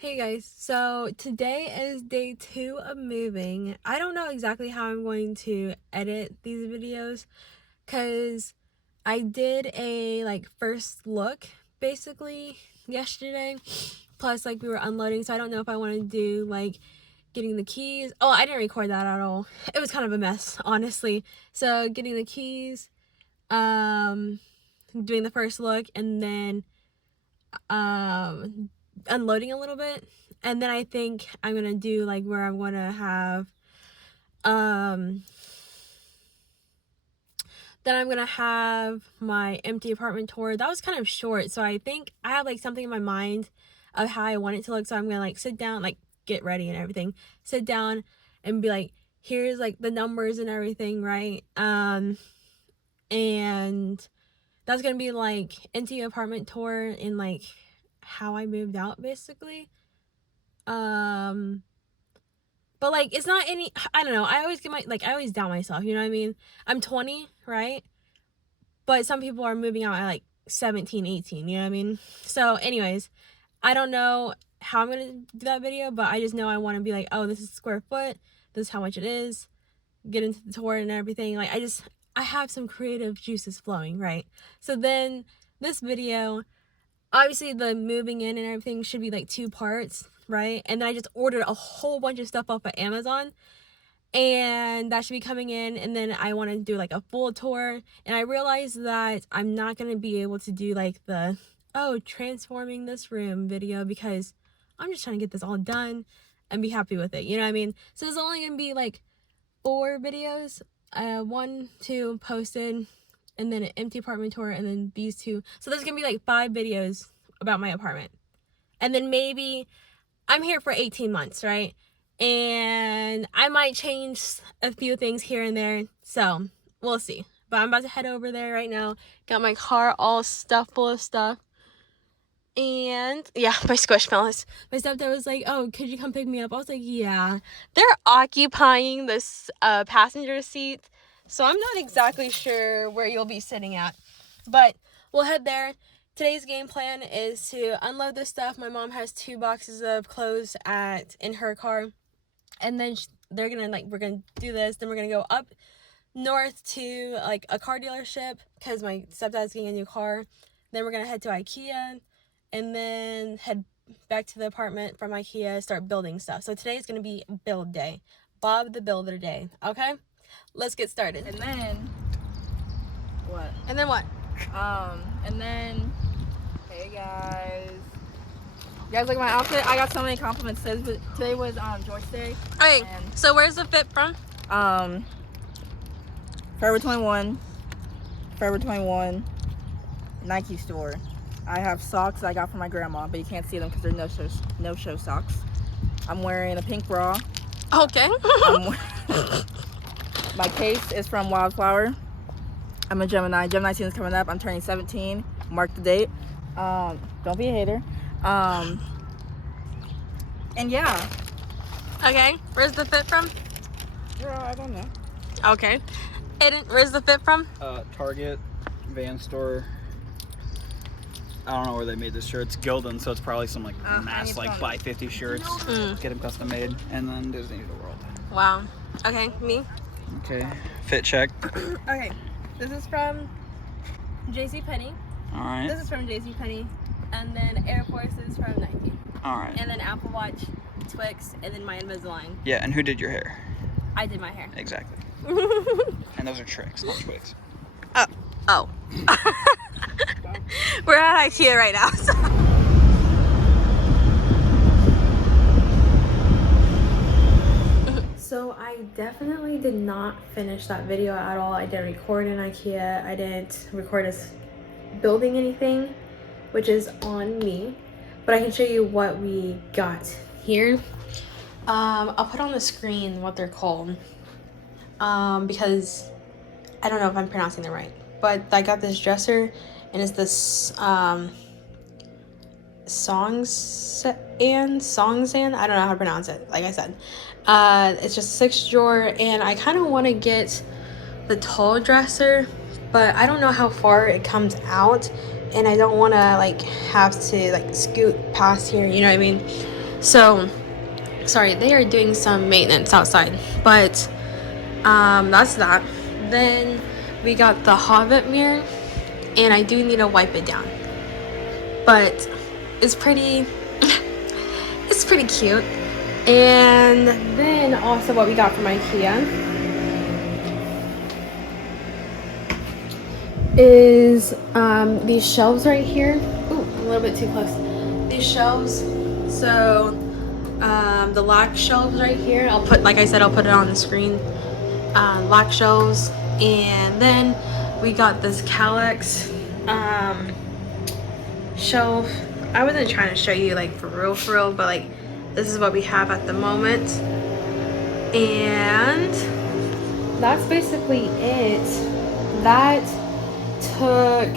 Hey guys, so today is day 2 of moving. I don't know exactly how I'm going to edit these videos because I did a first look basically yesterday, plus we were unloading, so I don't know if I want to do getting the keys. Oh, I didn't record that at all. It was kind of a mess, honestly. So getting the keys, doing the first look, and then unloading a little bit, and then I think I'm gonna do where I'm gonna have then I'm gonna have my empty apartment tour. That was kind of short, so I think I have something in my mind of how I want it to look, so I'm gonna sit down, get ready and everything, sit down and be here's the numbers and everything, right? And that's gonna be empty apartment tour in how I moved out basically. But it's not any, I don't know, I always get I always doubt myself, you know what I mean? I'm 20, right? But some people are moving out at 17, 18, you know what I mean? So anyways, I don't know how I'm gonna do that video, but I just know I want to be oh, this is square foot, this is how much it is, get into the tour and everything. I have some creative juices flowing, right? So then this video, obviously the moving in and everything should be 2 parts, right? And then I just ordered a whole bunch of stuff off of Amazon, and that should be coming in, and then I want to do a full tour. And I realized that I'm not going to be able to do the transforming this room video, because I'm just trying to get this all done and be happy with it, you know what I mean? So it's only going to be 4 videos, 1, 2 posted, and then an empty apartment tour, and then these 2. So there's gonna be 5 videos about my apartment. And then maybe I'm here for 18 months, right? And I might change a few things here and there, so we'll see. But I'm about to head over there right now. Got my car all stuffed full of stuff. And yeah, my Squishmallows. My stepdad was like, oh, could you come pick me up? I was like, yeah. They're occupying this passenger seat, so I'm not exactly sure where you'll be sitting at. But we'll head there. Today's game plan is to unload this stuff. My mom has 2 boxes of clothes in her car. And then they're gonna we're gonna do this. Then we're gonna go up north to a car dealership, because my stepdad's getting a new car. Then we're gonna head to ikea, and then head back to the apartment from ikea, start building stuff. So today's gonna be build day. Bob the Builder day. Okay, let's get started. And then what? And then what? And then hey guys. You guys like my outfit? I got so many compliments. Today was George Day. Okay, so where's the fit from? Forever 21 Nike store. I have socks I got from my grandma, but you can't see them because they're no-show socks. I'm wearing a pink bra. Okay. My case is from Wildflower. I'm a Gemini. Gemini season's coming up. I'm turning 17. Mark the date. Don't be a hater. And yeah. Okay, where's the fit from? Girl, I don't know. Okay. Aiden, where's the fit from? Target, Van Store. I don't know where they made this shirt. It's Gildan, so it's probably some mass buy 50 shirts, get them custom made, and then Disney World. Wow. Okay, me. Okay, fit check. Okay, this is from JCPenney. All right. This is from JCPenney, and then Air Force is from Nike. All right. And then Apple Watch, Twix, and then my Invisalign. Yeah, and who did your hair? I did my hair. Exactly. And those are tricks, not Twix. Oh. We're at IKEA right now. So I definitely did not finish that video at all. I didn't record in IKEA. I didn't record us building anything, which is on me. But I can show you what we got here. I'll put on the screen what they're called, because I don't know if I'm pronouncing them right. But I got this dresser, and it's this Songsan. I don't know how to pronounce it. Like I said, it's just 6 drawer, and I kind of want to get the tall dresser, but I don't know how far it comes out, and I don't want to have to scoot past here, you know what I mean? So, sorry, they are doing some maintenance outside, but that's that. Then we got the Hobbit mirror, and I do need to wipe it down, but it's pretty it's pretty cute. And then also what we got from ikea is these shelves right here. Ooh, a little bit too close. These shelves. So the lock shelves right here. I'll put, like I said, I'll put it on the screen. Lock shelves, and then we got this Calyx shelf. I wasn't trying to show you like for real, but like this is what we have at the moment, and that's basically it. That took,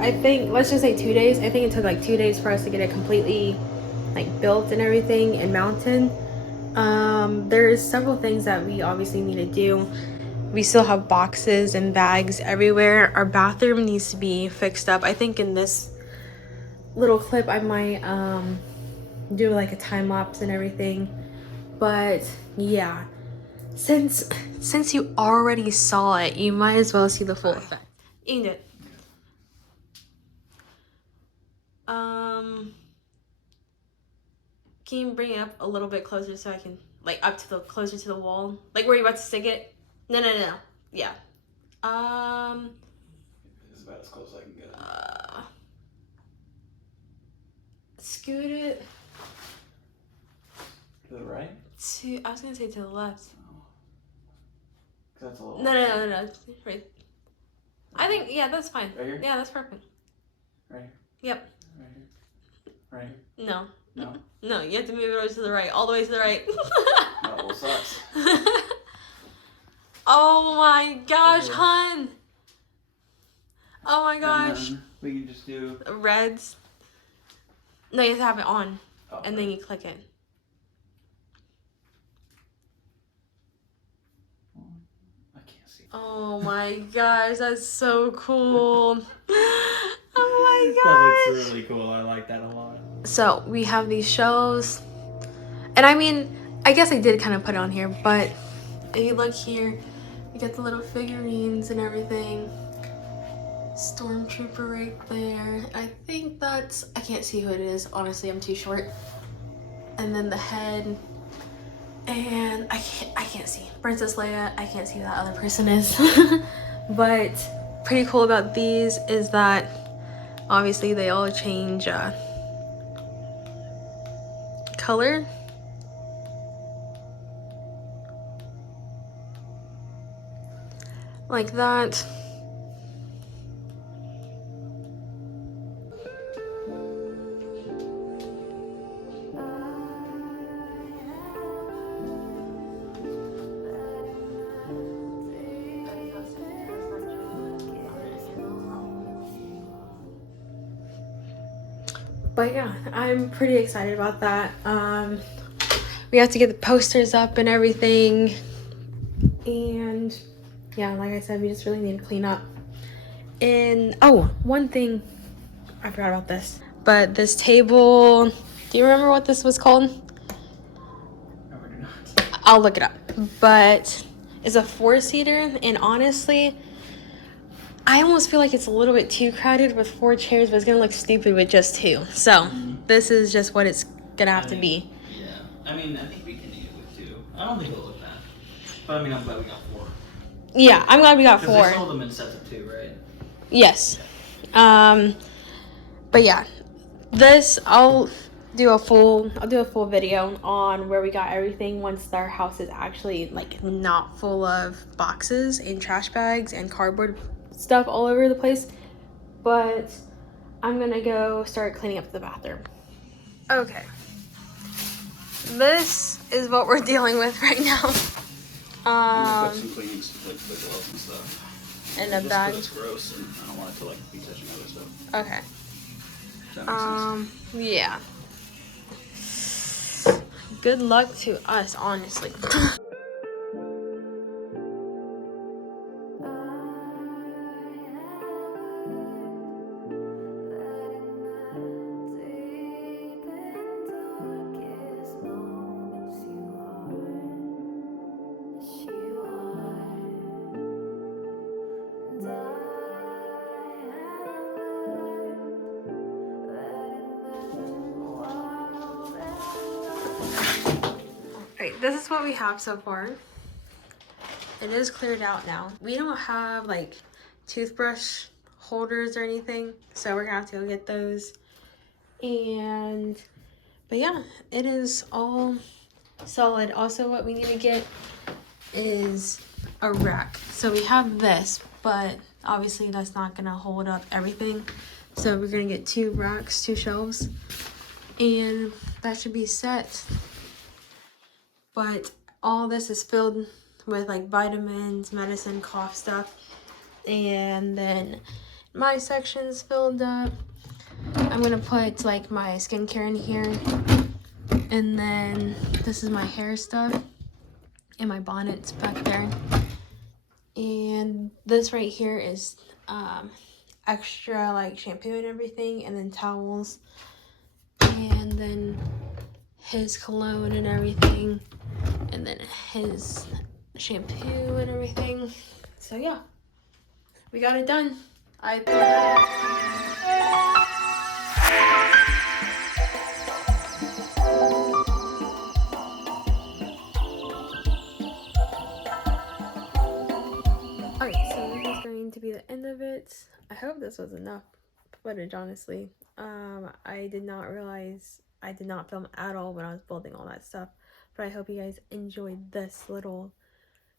I think, let's just say 2 days. I think it took like 2 days for us to get it completely like built and everything and mounted. There's several things that we obviously need to do. We still have boxes and bags everywhere. Our bathroom needs to be fixed up. I think in this little clip I might do like a time lapse and everything. But yeah, since you already saw it, you might as well see the full effect. Ain't it? Can you bring it up a little bit closer so I can, like, up to the, closer to the wall? Like where you're about to stick it? No. Yeah. It's about as close as I can get. Scoot it To the right? to, I was gonna say to the left. Oh. That's a little. No. Right. I think, yeah, that's fine. Right here? Yeah, that's perfect. Right here? Yep. Right here? Right here? No. No? No, you have to move it over to the right, all the way to the right. No, well, sucks. Oh my gosh, Okay. hun. Oh my And gosh. then we can just do. Reds. No, you have to have it on, Oh, and then you click it. I can't see. Oh my gosh, that's so cool. Oh my That gosh. looks really cool. I like that a lot. So we have these shelves, and I mean, I guess I did kind of put it on here, but if you look here, you got the little figurines and everything. Stormtrooper right there. I think that's, I can't see who it is, honestly, I'm too short. And then the head, and I can't see Princess Leia. I can't see who that other person is. But pretty cool about these is that obviously they all change color. Like that. But yeah, I'm pretty excited about that. We have to get the posters up and everything. And yeah, like I said, we just really need to clean up. And oh, one thing, I forgot about this. But this table, do you remember what this was called? No, I do not. I'll look it up. But it's a 4-seater, and honestly, I almost feel like it's a little bit too crowded with 4 chairs, but it's gonna look stupid with just 2. So this is just what it's gonna have to be. Yeah. I mean, I think we can eat it with 2. I don't think it'll look bad. But I mean, I'm glad we got 4. Yeah, I'm glad we got 4. Because they sold them in sets of 2, right? Yes. But yeah, this I'll do a full video on where we got everything once our house is actually like not full of boxes and trash bags and cardboard stuff all over the place. But I'm gonna go start cleaning up the bathroom. Okay, this is what we're dealing with right now. Put some cleaning like the gloves and stuff. In a Just bag. 'cause it's gross and I don't want it to like be touching other stuff. Okay. Does that make sense? Yeah. Good luck to us, honestly. this is what we have so far. It is cleared out now. We don't have like toothbrush holders or anything, so we're gonna have to go get those. But yeah, it is all solid. Also, what we need to get is a rack. So we have this, but obviously that's not gonna hold up everything. So we're gonna get 2 racks, 2 shelves, and that should be set. But all this is filled with like vitamins, medicine, cough stuff, and then my section's filled up. I'm gonna put like my skincare in here, and then this is my hair stuff, and my bonnet's back there, and this right here is extra like shampoo and everything, and then towels, and then his cologne and everything, and then his shampoo and everything. So yeah, we got it done. Alright, so this is going to be the end of it. I hope this was enough footage, honestly. I did not realize I did not film at all when I was building all that stuff. But I hope you guys enjoyed this little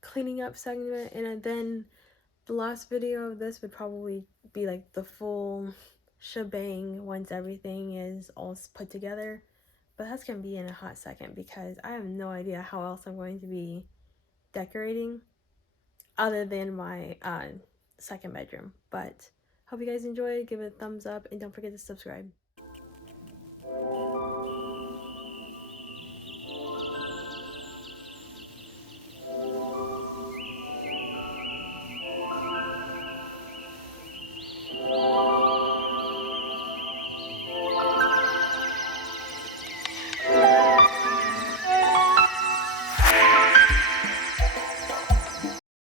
cleaning up segment. And then the last video of this would probably be like the full shebang once everything is all put together. But that's going to be in a hot second because I have no idea how else I'm going to be decorating other than my second bedroom. But hope you guys enjoyed. Give it a thumbs up and don't forget to subscribe.